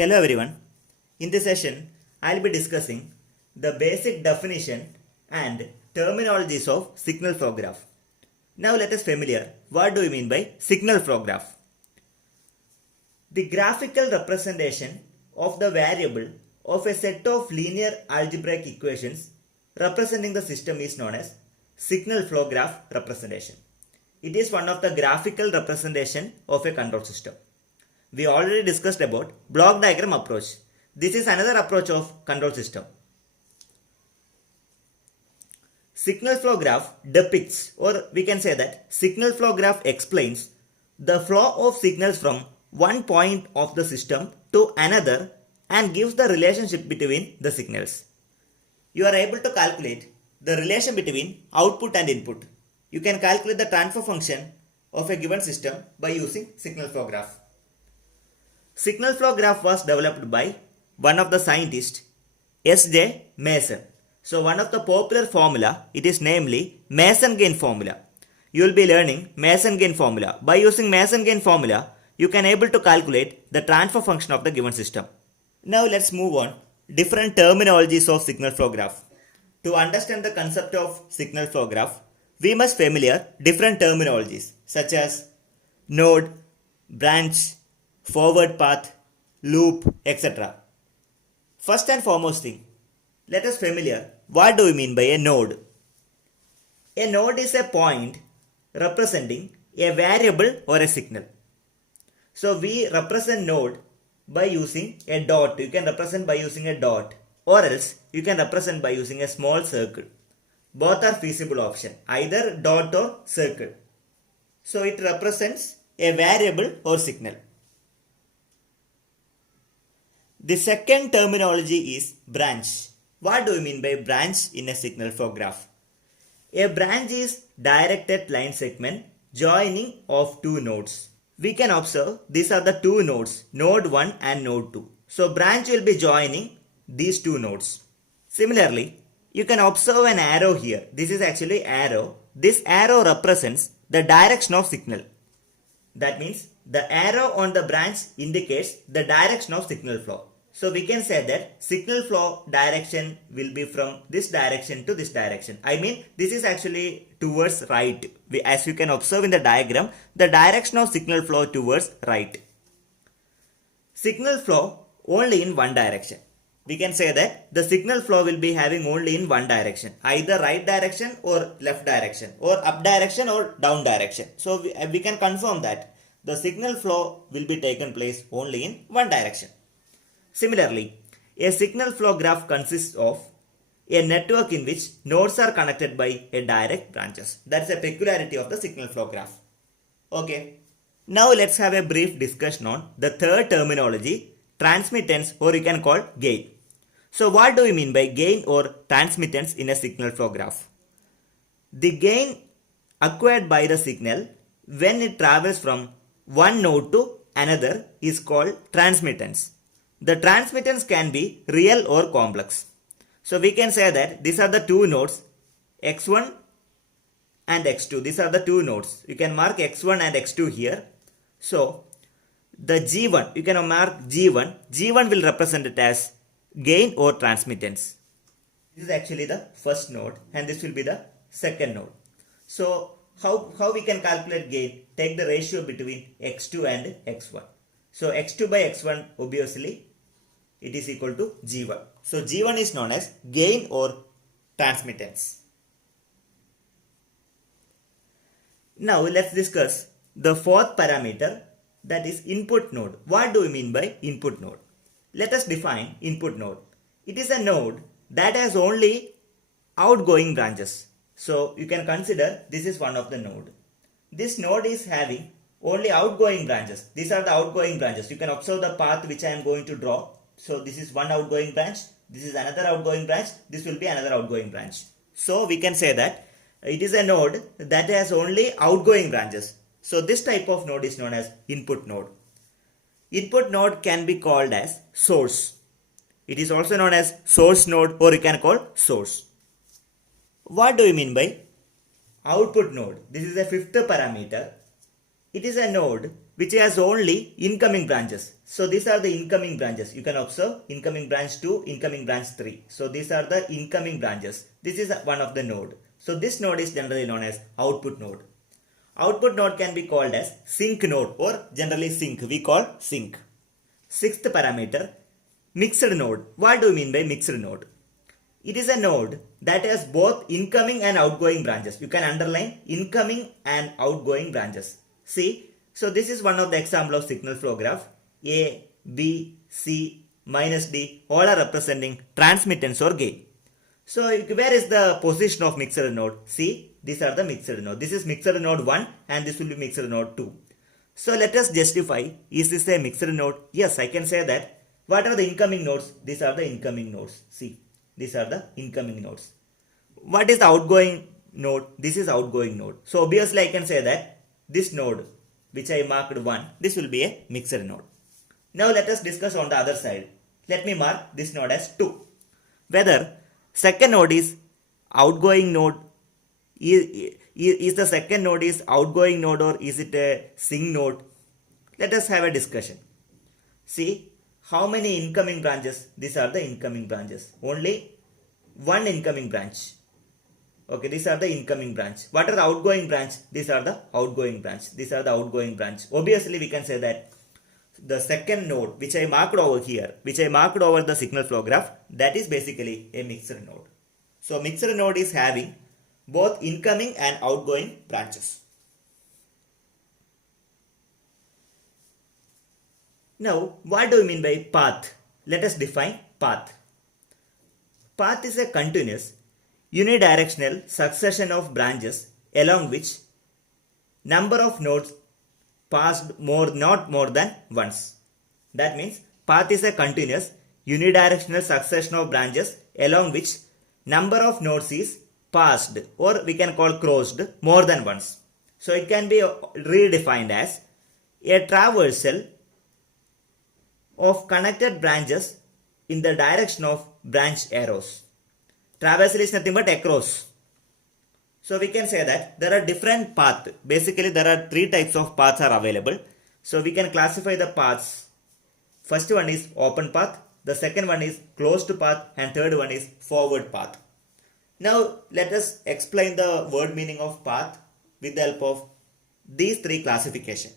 Hello everyone. In this session, I'll be discussing the basic definition and terminologies of signal flow graph. Now let us familiar what do we mean by signal flow graph. The graphical representation of the variable of a set of linear algebraic equations representing the system is known as signal flow graph representation. It is one of the graphical representation of a control system. We already discussed about block diagram approach. This is another approach of control system. Signal flow graph depicts, or we can say that signal flow graph explains the flow of signals from one point of the system to another and gives the relationship between the signals. You are able to calculate the relation between output and input. You can calculate the transfer function of a given system by using signal flow graph. Signal flow graph was developed by one of the scientists, S.J. Mason. So one of the popular formula, it is namely Mason-Gain formula. You will be learning Mason-Gain formula. By using Mason-Gain formula, you can able to calculate the transfer function of the given system. Now let's move on different terminologies of signal flow graph. To understand the concept of signal flow graph, we must familiar different terminologies such as node, branch, forward path, loop, etc. First and foremost thing, let us familiar what do we mean by a node. A node is a point representing a variable or a signal. So we represent node by using a dot. You can represent by using a dot, or else you can represent by using a small circle. Both are feasible option, either dot or circle. So it represents a variable or signal. The second terminology is branch. What do we mean by branch in a signal flow graph? A branch is directed line segment joining of two nodes. We can observe these are the two nodes, node 1 and node 2. So branch will be joining these two nodes. Similarly, you can observe an arrow here. This is actually arrow. This arrow represents the direction of signal. That means the arrow on the branch indicates the direction of signal flow. So we can say that signal flow direction will be from this direction to this direction. I mean, this is actually towards right. As you can observe in the diagram, the direction of signal flow towards right. Signal flow only in one direction. We can say that the signal flow will be having only in one direction, either right direction or left direction, or up direction or down direction. So we can confirm that the signal flow will be taken place only in one direction. Similarly, a signal flow graph consists of a network in which nodes are connected by a direct branches. That's a peculiarity of the signal flow graph. Okay. Now let's have a brief discussion on the third terminology, transmittance, or you can call gain. So what do we mean by gain or transmittance in a signal flow graph? The gain acquired by the signal when it travels from one node to another is called transmittance. The transmittance can be real or complex. So we can say that these are the two nodes, x1 and x2. These are the two nodes. You can mark x1 and x2 here. So the G1, you can mark G1. G1 will represent it as gain or transmittance. This is actually the first node and this will be the second node. So how we can calculate gain? Take the ratio between x2 and x1. So x2 by x1 obviously it is equal to G1. So G1 is known as gain or transmittance. Now let's discuss the fourth parameter, that is input node. What do we mean by input node? Let us define input node. It is a node that has only outgoing branches. So you can consider this is one of the node. This node is having only outgoing branches. These are the outgoing branches. You can observe the path which I am going to draw. So this is one outgoing branch. This is another outgoing branch. This will be another outgoing branch. So we can say that it is a node that has only outgoing branches. So this type of node is known as input node. Input node can be called as source. It is also known as source node, or you can call source. What do we mean by output node? This is a fifth parameter. It is a node which has only incoming branches. So these are the incoming branches. You can observe incoming branch 2, incoming branch 3. So these are the incoming branches. This is one of the node. So this node is generally known as output node. Output node can be called as sink node or generally sink. We call sink. Sixth parameter, mixed node. What do you mean by mixed node? It is a node that has both incoming and outgoing branches. You can underline incoming and outgoing branches. See, so this is one of the example of signal flow graph. A, B, C, minus D, all are representing transmittance or gain. So where is the position of mixed node? See, these are the mixed node. This is mixed node 1 and this will be mixed node 2. So let us justify, is this a mixed node? Yes, I can say that. What are the incoming nodes? These are the incoming nodes. See, these are the incoming nodes. What is the outgoing node? This is outgoing node. So obviously I can say that this node which I marked 1, this will be a mixed node. Now let us discuss on the other side. Let me mark this node as 2. Whether second node is outgoing node, is the second node is outgoing node or is it a sink node? Let us have a discussion. See, how many incoming branches? These are the incoming branches. Only one incoming branch. Okay, these are the incoming branch. What are the outgoing branch? These are the outgoing branch. These are the outgoing branch. Obviously, we can say that the second node, which I marked over here, which I marked over the signal flow graph, that is basically a mixed node. So, mixed node is having both incoming and outgoing branches. Now, what do we mean by path? Let us define path. Path is a continuous unidirectional succession of branches along which number of nodes passed not more than once. That means path is a continuous unidirectional succession of branches along which number of nodes is passed or we can call crossed more than once. So it can be redefined as a traversal of connected branches in the direction of branch arrows. Traversal is nothing but across. So we can say that there are different paths. Basically there are 3 types of paths are available. So we can classify the paths. First one is open path, the second one is closed path and third one is forward path. Now let us explain the word meaning of path with the help of these 3 classifications.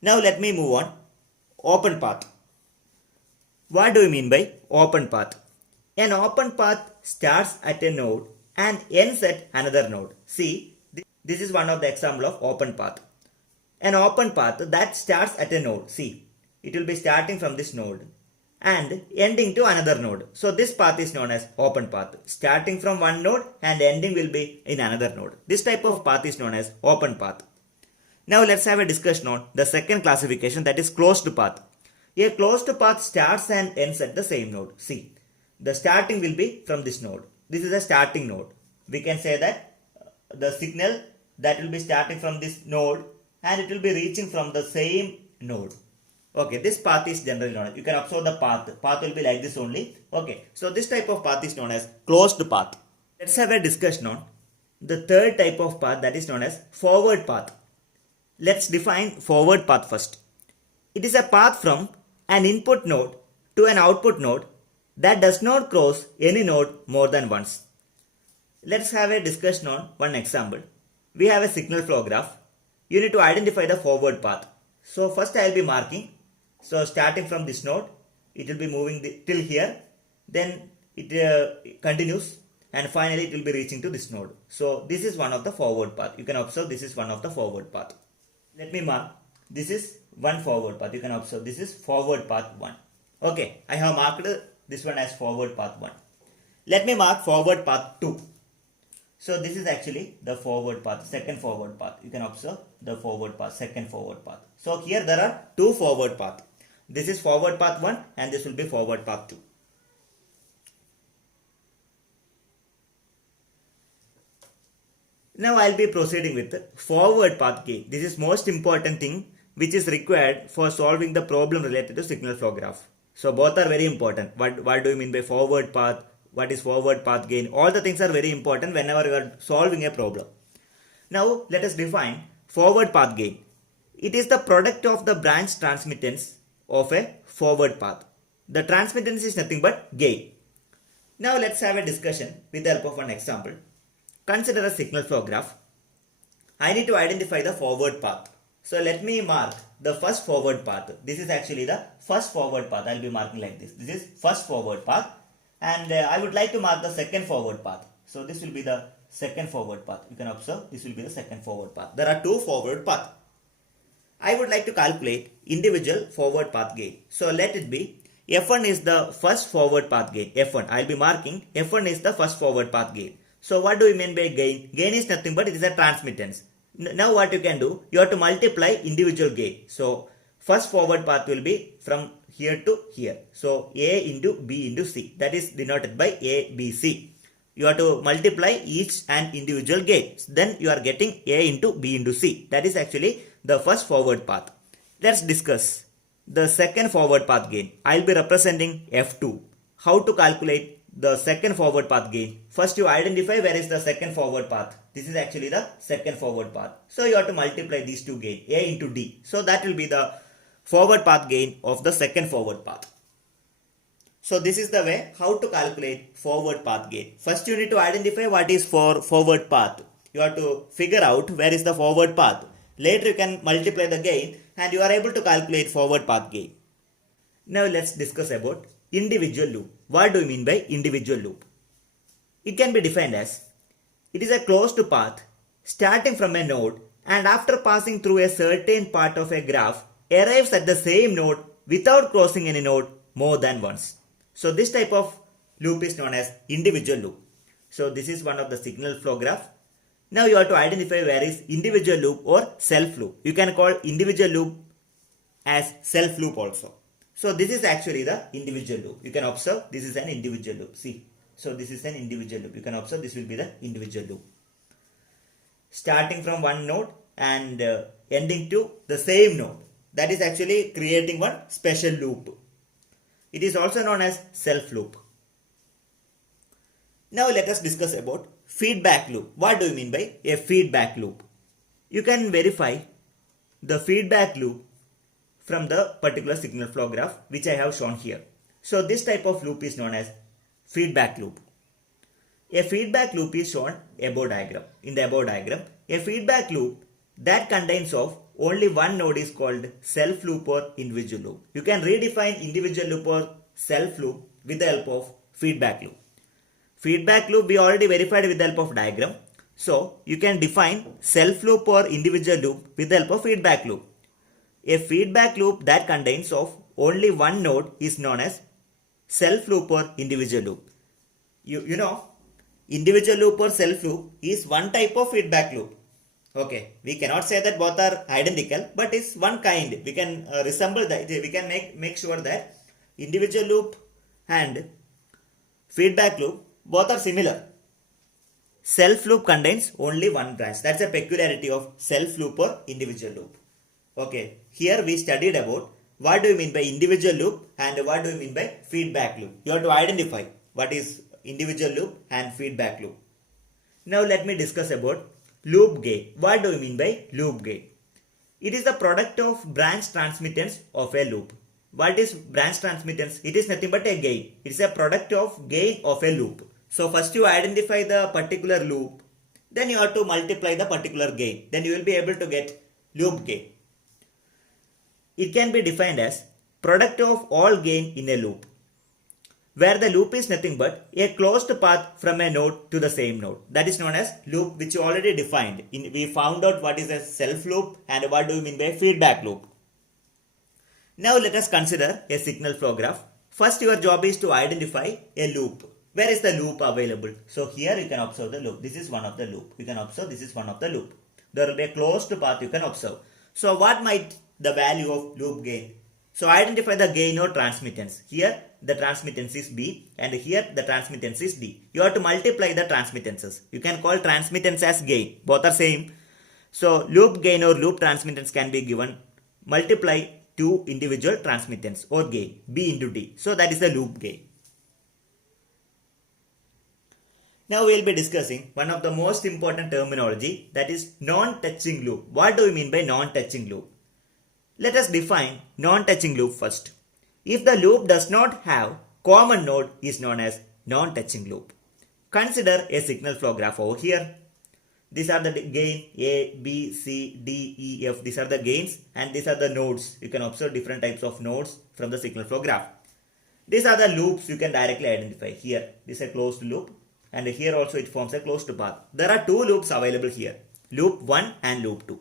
Now let me move on. Open path. What do you mean by open path? An open path starts at a node and ends at another node. See, this is one of the example of open path. An open path that starts at a node. See, it will be starting from this node and ending to another node. So this path is known as open path. Starting from one node and ending will be in another node. This type of path is known as open path. Now let's have a discussion on the second classification, that is closed path. A closed path starts and ends at the same node. See, the starting will be from this node. This is a starting node. We can say that the signal that will be starting from this node and it will be reaching from the same node. Okay, this path is generally known as, you can observe the path. Path will be like this only. Okay, so this type of path is known as closed path. Let's have a discussion on the third type of path, that is known as forward path. Let's define forward path first. It is a path from an input node to an output node that does not cross any node more than once. Let's have a discussion on one example. We have a signal flow graph. You need to identify the forward path. So first I will be marking. So starting from this node, it will be moving till here. Then it continues and finally it will be reaching to this node. So this is one of the forward path. You can observe this is one of the forward path. Let me mark. This is one forward path. You can observe this is forward path 1. Okay, I have marked this one as forward path 1. Let me mark forward path 2. So this is actually the forward path, second forward path. You can observe the forward path, second forward path. So here there are 2 forward paths. This is forward path 1 and this will be forward path 2. Now I will be proceeding with forward path gain. This is most important thing which is required for solving the problem related to signal flow graph. So both are very important. What do you mean by forward path? What is forward path gain? All the things are very important whenever you are solving a problem. Now let us define forward path gain. It is the product of the branch transmittance of a forward path. The transmittance is nothing but gain. Now let's have a discussion with the help of an example. Consider a signal flow graph. I need to identify the forward path. So let me mark the first forward path. This is actually the first forward path. I will be marking like this. This is first forward path. And I would like to mark the second forward path. So this will be the second forward path. You can observe this will be the second forward path. There are two forward paths. I would like to calculate individual forward path gain. So let it be F1 is the first forward path gain. F1. I will be marking F1 is the first forward path gain. So what do we mean by gain? Gain is nothing but it is a transmittance. Now what you can do? You have to multiply individual gain. So first forward path will be from here to here. So A into B into C. That is denoted by A, B, C. You have to multiply each and individual gain. Then you are getting A into B into C. That is actually the first forward path. Let's discuss the second forward path gain. I will be representing F2. How to calculate the second forward path gain? First you identify where is the second forward path. This is actually the second forward path. So you have to multiply these two gain, A into D. So that will be the forward path gain of the second forward path. So this is the way how to calculate forward path gain. First you need to identify what is for forward path. You have to figure out where is the forward path. Later you can multiply the gain and you are able to calculate forward path gain. Now let's discuss about individual loop. What do you mean by individual loop? It can be defined as it is a closed path starting from a node and after passing through a certain part of a graph arrives at the same node without crossing any node more than once. So this type of loop is known as individual loop. So this is one of the signal flow graph. Now you have to identify where is individual loop or self loop. You can call individual loop as self loop also. So this is actually the individual loop. You can observe this is an individual loop. See. So this is an individual loop. You can observe this will be the individual loop. Starting from one node and ending to the same node. That is actually creating one special loop. It is also known as self loop. Now let us discuss about feedback loop. What do you mean by a feedback loop? You can verify the feedback loop from the particular signal flow graph which I have shown here. So this type of loop is known as feedback loop. A feedback loop is shown above diagram. In the above diagram, a feedback loop that contains of only one node is called self loop or individual loop. You can redefine individual loop or self loop with the help of feedback loop. Feedback loop we already verified with the help of diagram. So you can define self loop or individual loop with the help of feedback loop. A feedback loop that contains of only one node is known as self loop or individual loop. You know, individual loop or self loop is one type of feedback loop. Okay, we cannot say that both are identical, but it's one kind. We can resemble that. We can make sure that individual loop and feedback loop both are similar. Self loop contains only one branch. That's a peculiarity of self loop or individual loop. Okay, here we studied about what do you mean by individual loop and what do you mean by feedback loop. You have to identify what is individual loop and feedback loop. Now let me discuss about loop gain. What do you mean by loop gain? It is the product of branch transmittance of a loop. What is branch transmittance? It is nothing but a gain. It is a product of gain of a loop. So first you identify the particular loop, then you have to multiply the particular gain. Then you will be able to get loop gain. It can be defined as product of all gain in a loop, where the loop is nothing but a closed path from a node to the same node. That is known as loop, which you already defined. We found out what is a self loop and what do you mean by feedback loop. Now let us consider a signal flow graph. First your job is to identify a loop. Where is the loop available? So here you can observe the loop. This is one of the loop. You can observe this is one of the loop. There will be a closed path you can observe. So what might the value of loop gain? So identify the gain or transmittance. Here the transmittance is B and here the transmittance is D. You have to multiply the transmittances. You can call transmittance as gain. Both are same. So loop gain or loop transmittance can be given. Multiply two individual transmittance or gain B into D. So that is the loop gain. Now we will be discussing one of the most important terminology, that is non-touching loop. What do we mean by non-touching loop? Let us define non-touching loop first. If the loop does not have common node is known as non-touching loop. Consider a signal flow graph over here. These are the gain A, B, C, D, E, F. These are the gains and these are the nodes. You can observe different types of nodes from the signal flow graph. These are the loops you can directly identify. Here, this is a closed loop and here also it forms a closed path. There are two loops available here, loop 1 and loop 2.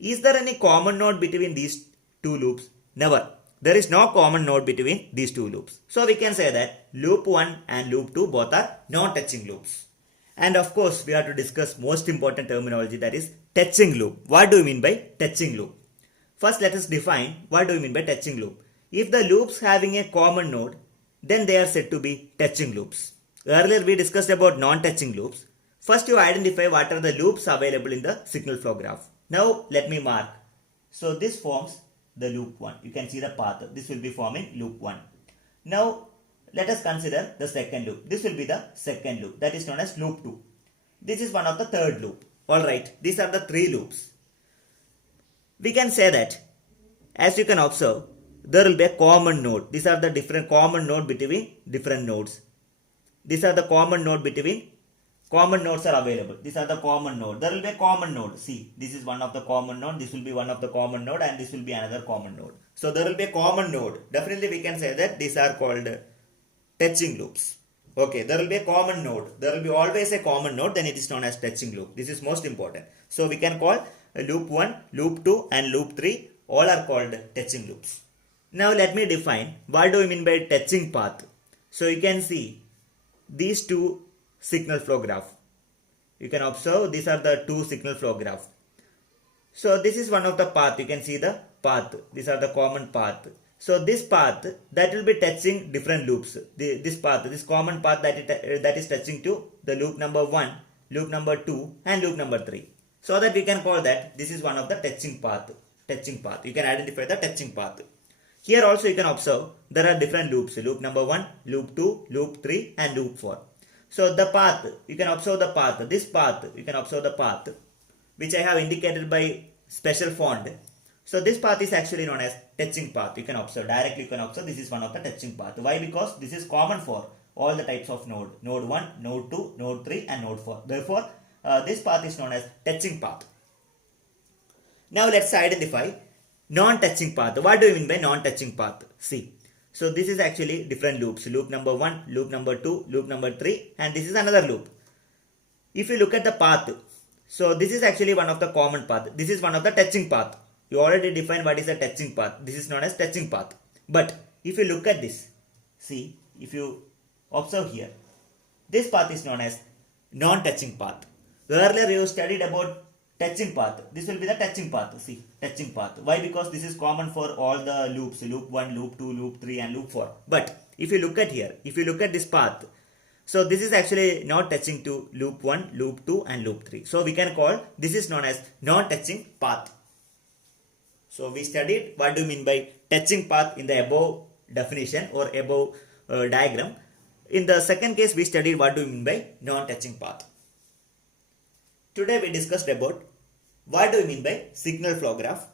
Is there any common node between these two loops? Never. There is no common node between these two loops. So we can say that loop 1 and loop 2 both are non-touching loops. And of course, we have to discuss most important terminology, that is touching loop. What do you mean by touching loop? First, let us define what do you mean by touching loop. If the loops having a common node, then they are said to be touching loops. Earlier we discussed about non-touching loops. First you identify what are the loops available in the signal flow graph. Now let me mark. So this forms the loop 1. You can see the path. This will be forming loop 1. Now let us consider the second loop. This will be the second loop, that is known as loop 2. This is one of the third loop. Alright, these are the three loops. We can say that, as you can observe, there will be a common node. These are the different common node between different nodes. These are the common node between common nodes are available. These are the common node. There will be a common node. See, this is one of the common node. This will be one of the common node and this will be another common node. So there will be a common node. Definitely we can say that these are called touching loops. Okay, there will be a common node. There will be always a common node, then it is known as touching loop. This is most important. So we can call loop 1, loop 2 and loop 3 all are called touching loops. Now let me define what do we mean by touching path. So you can see these two signal flow graph. You can observe these are the two signal flow graph. So this is one of the path. You can see the path. These are the common path. So this path that will be touching different loops. This path, this common path that is touching to the loop number 1, loop number 2 and loop number 3. So that we can call that this is one of the touching path. Touching path. You can identify the touching path. Here also you can observe there are different loops. Loop number 1, loop 2, loop 3 and loop 4. So the path, you can observe the path. This path, you can observe the path which I have indicated by special font. So this path is actually known as touching path. You can observe directly, you can observe this is one of the touching path. Why? Because this is common for all the types of node. Node 1, node 2, node 3 and node 4. Therefore, this path is known as touching path. Now let's identify non-touching path. What do you mean by non-touching path? See. So this is actually different loops. Loop number 1, loop number 2, loop number 3 and this is another loop. If you look at the path, so this is actually one of the common path. This is one of the touching path. You already defined what is a touching path. This is known as touching path. But if you look at this, see, if you observe here, this path is known as non-touching path. Earlier you studied about touching path. This will be the touching path. See, touching path. Why? Because this is common for all the loops. Loop 1, loop 2, loop 3 and loop 4. But if you look at here, if you look at this path, so this is actually not touching to loop 1, loop 2 and loop 3. So we can call this is known as non-touching path. So we studied what do you mean by touching path in the above definition or above diagram. In the second case, we studied what do you mean by non-touching path. Today we discussed about what do you mean by signal flow graph,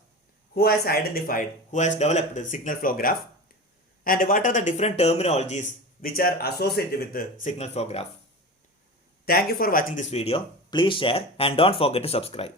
who has identified, who has developed the signal flow graph, and what are the different terminologies which are associated with the signal flow graph. Thank you for watching this video. Please share and don't forget to subscribe.